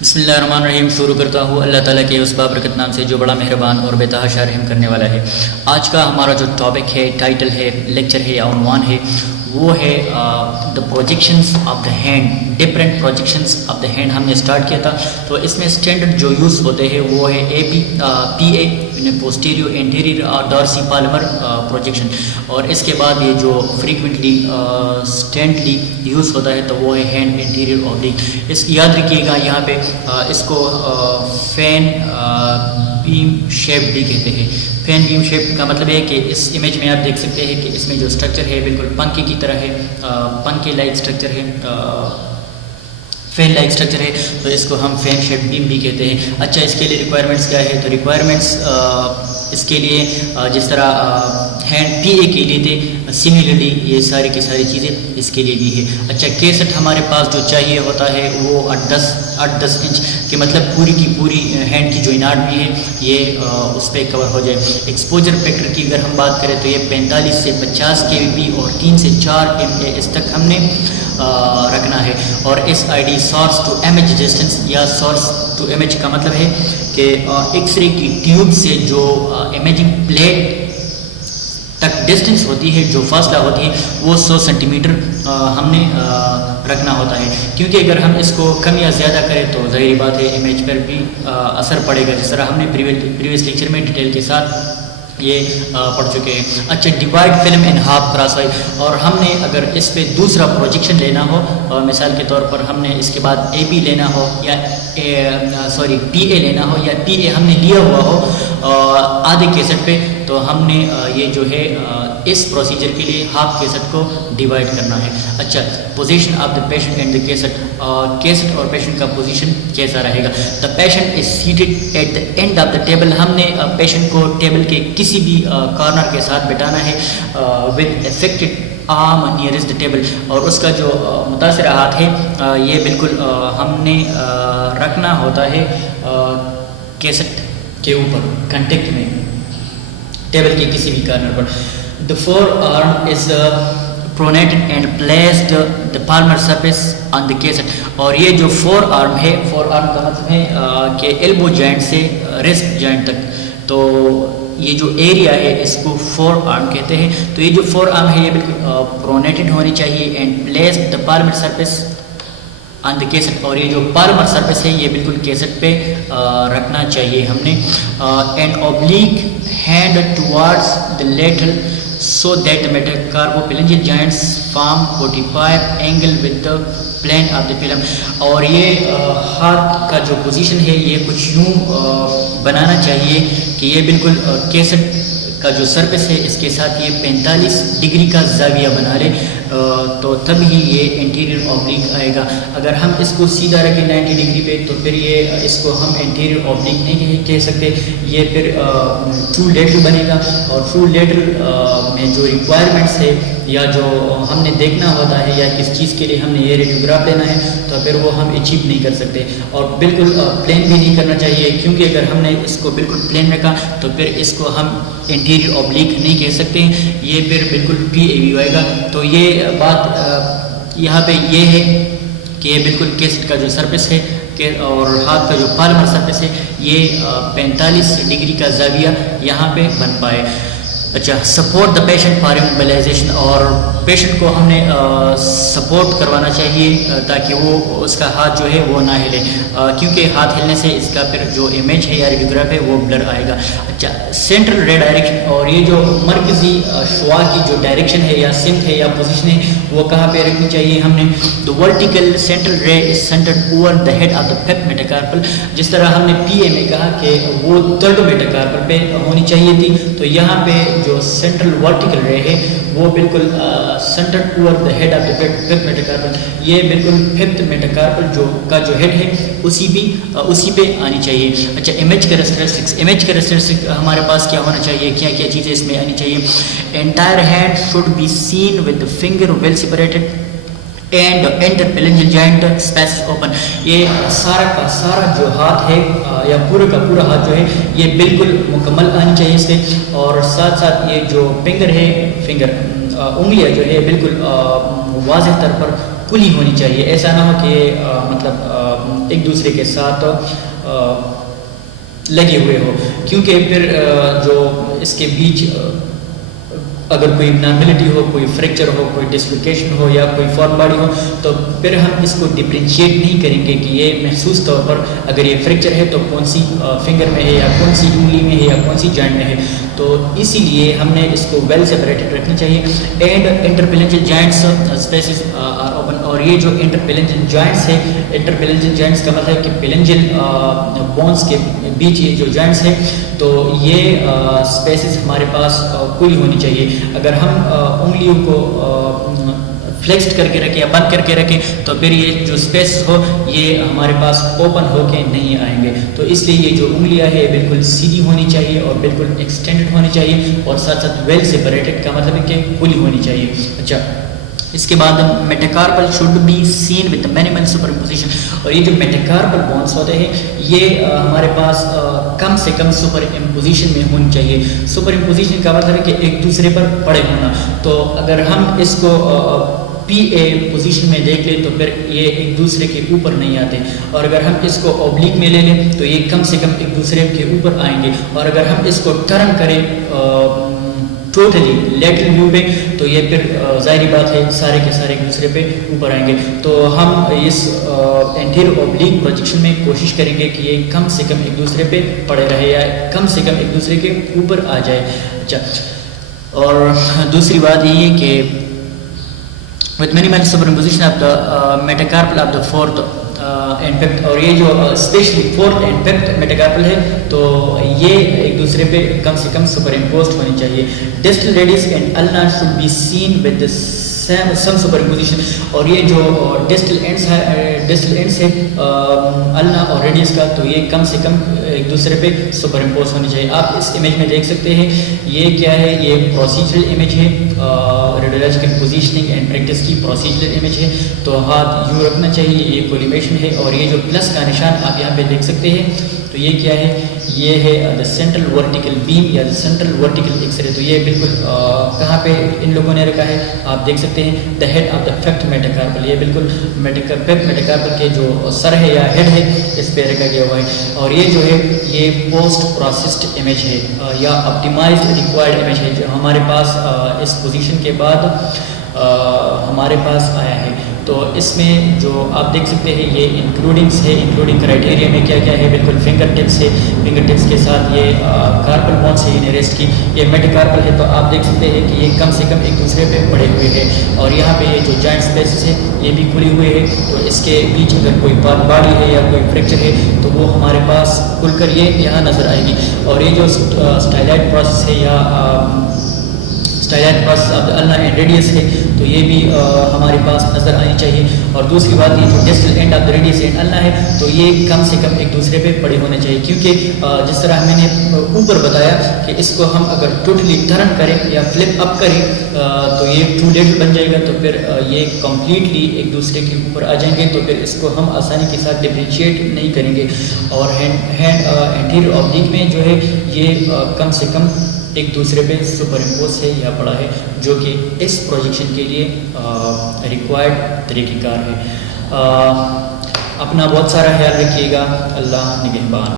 بسم اللہ الرحمن الرحیم. شروع کرتا ہوں اللہ تعالیٰ کے اس بابرکت نام سے جو بڑا مہربان اور بے تحاشا رحم کرنے والا ہے. آج کا ہمارا جو ٹاپک ہے، ٹائٹل ہے، لیکچر ہے یا عنوان ہے، وہ ہے the projections of the hand, different projections of the hand. ہم نے اسٹارٹ کیا تھا تو اس میں اسٹینڈرڈ جو یوز ہوتے ہیں وہ ہے پی اے پوسٹیریو انٹیریئر اور ڈارسی پالمر پروجیکشن. اور اس کے بعد یہ جو فریکوینٹلی اسٹینڈلی یوز ہوتا ہے تو وہ ہے ہینڈ انٹیریئر اوبلیک. اس یاد رکھیے گا یہاں پہ اس کو فین بیم شیپ بھی کہتے ہیں. فین بیم شیپ کا مطلب ہے کہ اس امیج میں آپ دیکھ سکتے ہیں کہ اس میں جو اسٹرکچر ہے بالکل پنکھے کی طرح ہے، پنکھے لائک اسٹرکچر ہے، فین لائک اسٹرکچر ہے، تو اس کو ہم فین شیپ بیم بھی کہتے ہیں. اچھا، اس کے لیے ریکوائرمنٹس کیا ہے؟ تو ریکوائرمنٹس اس کے لیے جس طرح ہینڈ پی اے کے لیے تھے، سملرلی یہ ساری کی ساری چیزیں اس کے لیے بھی ہے. اچھا، کیسٹ ہمارے پاس جو چاہیے ہوتا ہے وہ 8-10 انچ کہ مطلب پوری کی پوری ہینڈ کی جو اناٹ بھی ہے یہ اس پہ کور ہو جائے. ایکسپوجر فیکٹر کی اگر ہم بات کریں تو یہ 45 سے 50 کے بی اور 3 سے 4 MA اس تک ہم نے رکھنا ہے. اور S I D source to image distance یا سورس ٹو امیج کا مطلب ہے کہ ایکس رے کی ٹیوب سے جو امیجنگ پلیٹ تک ڈسٹینس ہوتی ہے، جو فاصلہ ہوتی ہے وہ 100 سینٹی میٹر ہم نے رکھنا ہوتا ہے. کیونکہ اگر ہم اس کو کم یا زیادہ کریں تو ظاہری بات ہے امیج پر بھی اثر پڑے گا، جس طرح ہم نے پریویس لیکچر میں ڈیٹیل کے ساتھ یہ پڑھ چکے ہیں. اچھا، divide film in half crosswise. اور ہم نے اگر اس پہ دوسرا پروجیکشن لینا ہو، مثال کے طور پر ہم نے اس کے بعد اے بی لینا ہو یا پی اے لینا ہو یا پی اے ہم نے لیا ہوا ہو آدھے کیسٹ پہ، تو ہم نے یہ جو ہے اس پروسیجر کے لیے ہاف کیسٹ کو ڈیوائڈ کرنا ہے. اچھا، position of the patient and the cassette. Cassette اور پیشنٹ کا پوزیشن کیسا رہے گا؟ The patient is seated at the end of the table. ہم نے پیشنٹ کو ٹیبل کے کسی بھی کارنر کے ساتھ بٹھانا ہے with affected arm nearest the table. اور اس کا جو متاثرہ ہاتھ ہے یہ بالکل ہم نے رکھنا ہوتا ہے کیسٹ کے اوپر، کنٹیکٹ میں، ٹیبل کے کسی بھی corner per. The forearm is pronated and placed the palmar surface on the cassette. اور یہ جو فور آرم ہے، فور آرم کا مطلب ہے کہ ایلبو جوائنٹ سے ریسٹ جوائنٹ تک، تو یہ جو ایریا ہے اس کو فور آرم کہتے ہیں. تو یہ جو فور آرم ہے یہ بالکل پرونیٹڈ ہونی چاہیے and placed the palmar surface on the cassette. اور یہ جو palmar surface ہے یہ بالکل کیسٹ پہ رکھنا چاہیے ہم نے. and oblique hand towards the lateral so that the metacarpophalangeal joints form 45 angle with the plane of the film. اور یہ ہاتھ کا جو پوزیشن ہے یہ کچھ یوں بنانا چاہیے کہ یہ بالکل کیسٹ کا جو سرفیس ہے اس کے ساتھ یہ 45 ڈگری کا زاویہ بنا لے، تو تب ہی یہ انٹیریئر اوبلیک آئے گا. اگر ہم اس کو سیدھا رکھیں 90 ڈگری پہ تو پھر یہ اس کو ہم انٹیریئر اوبلیک نہیں کہہ سکتے، یہ پھر ٹرو لیٹرل بنے گا. اور ٹرو لیٹرل میں جو ریکوائرمنٹس ہے یا جو ہم نے دیکھنا ہوتا ہے یا کس چیز کے لیے ہم نے یہ ریڈیوگراف لینا ہے تو پھر وہ ہم اچیو نہیں کر سکتے. اور بالکل پلین بھی نہیں کرنا چاہیے، کیونکہ اگر ہم نے اس کو بالکل پلین رکھا تو پھر اس کو ہم انٹیریئر اوبلیک نہیں کہہ سکتے، یہ پھر بالکل پی اے وی آئے گا. تو یہ بات یہاں پہ یہ ہے کہ یہ بالکل کیسٹ کا جو سرفیس ہے اور ہاتھ کا جو پالمر سرفیس ہے یہ 45 ڈگری کا زاویہ یہاں پہ بن پائے. اچھا، سپورٹ دا پیشنٹ فار اموبلائزیشن. اور پیشنٹ کو ہم نے سپورٹ کروانا چاہیے تاکہ وہ اس کا ہاتھ جو ہے وہ نہ ہلے، کیونکہ ہاتھ ہلنے سے اس کا پھر جو امیج ہے یا ریڈیوگراف ہے وہ بلر آئے گا. اچھا، سینٹرل رے ڈائریکشن. اور یہ جو مرکزی شعاع کی جو ڈائریکشن ہے یا سمت ہے یا پوزیشن ہے وہ کہاں پہ رکھنی چاہیے ہم نے؟ تو vertical central ray is centred over the head of the fifth metacarpal. جس طرح ہم نے پی اے میں کہا کہ وہ تھرڈ میٹاکارپل پہ ہونی چاہیے تھی، تو یہاں پہ جو سینٹرل ورٹیکل رے ہے وہ بالکل centred over the head of the fifth metacarpal. یہ بالکل ففتھ میٹاکارپل جو کا جو ہیڈ ہے اسی پہ آنی چاہیے. اچھا، امیج کریکٹرسٹکس. امیج کریکٹرسٹک ہمارے پاس کیا ہونا چاہیے، کیا کیا چیزیں اس میں آنی چاہیے؟ Entire hand should be seen with the finger well separated and interphalangeal joint space open. یہ سارا کا سارا جو ہاتھ ہے یا پورا کا پورا ہاتھ جو ہے یہ بالکل مکمل آنی چاہیے اس سے. اور ساتھ ساتھ یہ جو فنگر ہے، فنگر انگلیاں جو ہے بالکل واضح طور پر کھلی ہونی چاہیے. ایسا نہ ہو کہ مطلب ایک دوسرے کے ساتھ لگے ہوئے ہو, کیونکہ پھر جو اس کے بیچ اگر کوئی ابنارملٹی ہو, کوئی فریکچر ہو, کوئی ڈسلوکیشن ہو یا کوئی فارم باڈی ہو, تو پھر ہم اس کو ڈفرینشیٹ نہیں کریں گے کہ یہ محسوس طور پر اگر یہ فریکچر ہے تو کون سی فنگر میں ہے یا کون سی انگلی میں ہے یا کون سی جوائنٹ میں ہے. تو اسی لیے ہم نے اس کو ویل سیپریٹڈ رکھنا چاہیے. And interphalangeal joints spaces are open, اور یہ جو انٹرپیلنجل جوائنٹس ہے, انٹرپیلنجل جوائنٹس کا مطلب ہے کہ پیلنجل بونس کے بیچ یہ جو جوائنٹس ہے تو یہ اسپیسز ہمارے پاس کھلی ہونی چاہیے. اگر ہم انگلیوں کو فلیکسڈ کر کے رکھیں یا بند کر کے رکھیں تو پھر یہ جو اسپیس ہو یہ ہمارے پاس اوپن ہو کے نہیں آئیں گے. تو اس لیے یہ جو انگلیاں ہے بالکل سیدھی ہونی چاہیے اور بالکل ایکسٹینڈڈ ہونی چاہیے, اور ساتھ ساتھ ویل سیپریٹڈ کا مطلب ہے کہ کھلی ہونی چاہیے. اچھا, اس کے بعد metacarpal should be seen with minimal superimposition, اور یہ جو میٹاکارپل بونس ہوتے ہیں یہ ہمارے پاس کم سے کم سپر امپوزیشن میں ہونی چاہیے. سپر امپوزیشن کا مطلب ہے کہ ایک دوسرے پر پڑے ہونا. تو اگر ہم اس کو پی اے پوزیشن میں دیکھ لیں تو پھر یہ ایک دوسرے کے اوپر نہیں آتے, اور اگر ہم اس کو اوبلیک میں لے لیں تو یہ کم سے کم ایک دوسرے کے اوپر آئیں گے, اور اگر ہم اس کو ٹرن کریں ٹوٹلی لیٹرل ویو پہ تو یہ پھر ظاہری بات ہے سارے کے سارے ایک دوسرے پہ اوپر آئیں گے. تو ہم اس انٹیریور اوبلیک پروجیکشن میں کوشش کریں گے کہ یہ کم سے کم ایک دوسرے پہ پڑے رہے یا کم سے کم ایک دوسرے کے اوپر آ جائے. اچھا, اور دوسری بات یہ ہے کہ with minimal superimposition of the metacarpal of the fourth impact, اور یہ جو اسپیشلی فورتھ امپیکٹ میٹاکارپل ہے تو یہ ایک دوسرے پہ کم سے کم سپر امپوزڈ ہونی چاہیے. Distal radius and ulna should be seen with some superimposition, اور یہ جو ڈسٹل اینڈس ہے النا اور ریڈیس کا تو یہ کم سے کم ایک دوسرے پہ سپر امپوز ہونی چاہیے. آپ اس امیج میں دیکھ سکتے ہیں یہ کیا ہے, یہ پروسیجرل امیج ہے, ریڈیولوجیکل پوزیشننگ اینڈ پریکٹس کی پروسیجرل امیج ہے. تو ہاتھ یوں رکھنا چاہیے, یہ کولیمیشن ہے, اور یہ جو پلس کا نشان آپ یہاں پہ دیکھ سکتے ہیں تو یہ کیا ہے, یہ ہے دا سینٹرل ورٹیکل بیم یا the central vertical X ray. تو یہ بالکل کہاں پہ ان لوگوں نے رکھا ہے آپ دیکھ سکتے ہیں, the head of the fifth metacarpal, یہ بالکل فیکٹ میٹاکارپل کے جو سر ہے یا ہیڈ ہے اس پہ رکھا گیا ہوا ہے. اور یہ جو ہے یہ پوسٹ پروسیسڈ امیج ہے یا آپٹیمائزڈ ریکوائرڈ امیج ہے جو ہمارے پاس اس پوزیشن کے بعد ہمارے پاس آیا ہے. تو اس میں جو آپ دیکھ سکتے ہیں یہ انکلوڈنگس ہے, انکلوڈنگ کرائٹیریا میں کیا کیا ہے, بالکل فنگر ٹپس ہے, فنگر ٹپس کے ساتھ یہ کارپل بونس ہے یعنی ریسٹ کی, یہ میٹاکارپل ہے. تو آپ دیکھ سکتے ہیں کہ یہ کم سے کم ایک دوسرے پہ پڑے ہوئے ہیں, اور یہاں پہ یہ جو جوائنٹ اسپیسز ہے یہ بھی کھلے ہوئے ہیں. تو اس کے بیچ اگر کوئی باڈی ہے یا کوئی فریکچر ہے تو وہ ہمارے پاس کھل کر یہ یہاں نظر آئے گی. اور یہ جو اسٹائلائٹ پروسیس ہے یا styloid process of the ulna and radius ہے تو یہ بھی ہمارے پاس نظر آنی چاہیے. اور دوسری بات یہ جو distal end of the radius and ulna ہے تو یہ کم سے کم ایک دوسرے پہ پڑے ہونے چاہیے, کیونکہ جس طرح میں نے اوپر بتایا کہ اس کو ہم اگر ٹوٹلی ٹرن کریں یا فلپ اپ کریں تو یہ ٹو لیٹر بن جائے گا, تو پھر یہ کمپلیٹلی ایک دوسرے کے اوپر آ جائیں گے, تو پھر اس کو ہم آسانی کے ساتھ ڈفرینشیٹ نہیں کریں گے. اور ہینڈ انٹیریور اوبلیک میں جو ہے یہ کم سے کم ایک دوسرے پہ سپر امپوز ہے یا پڑا ہے, جو کہ اس پروجیکشن کے لیے ریکوائرڈ طریقہ کار ہے. اپنا بہت سارا خیال رکھیے گا. اللہ نگہبان.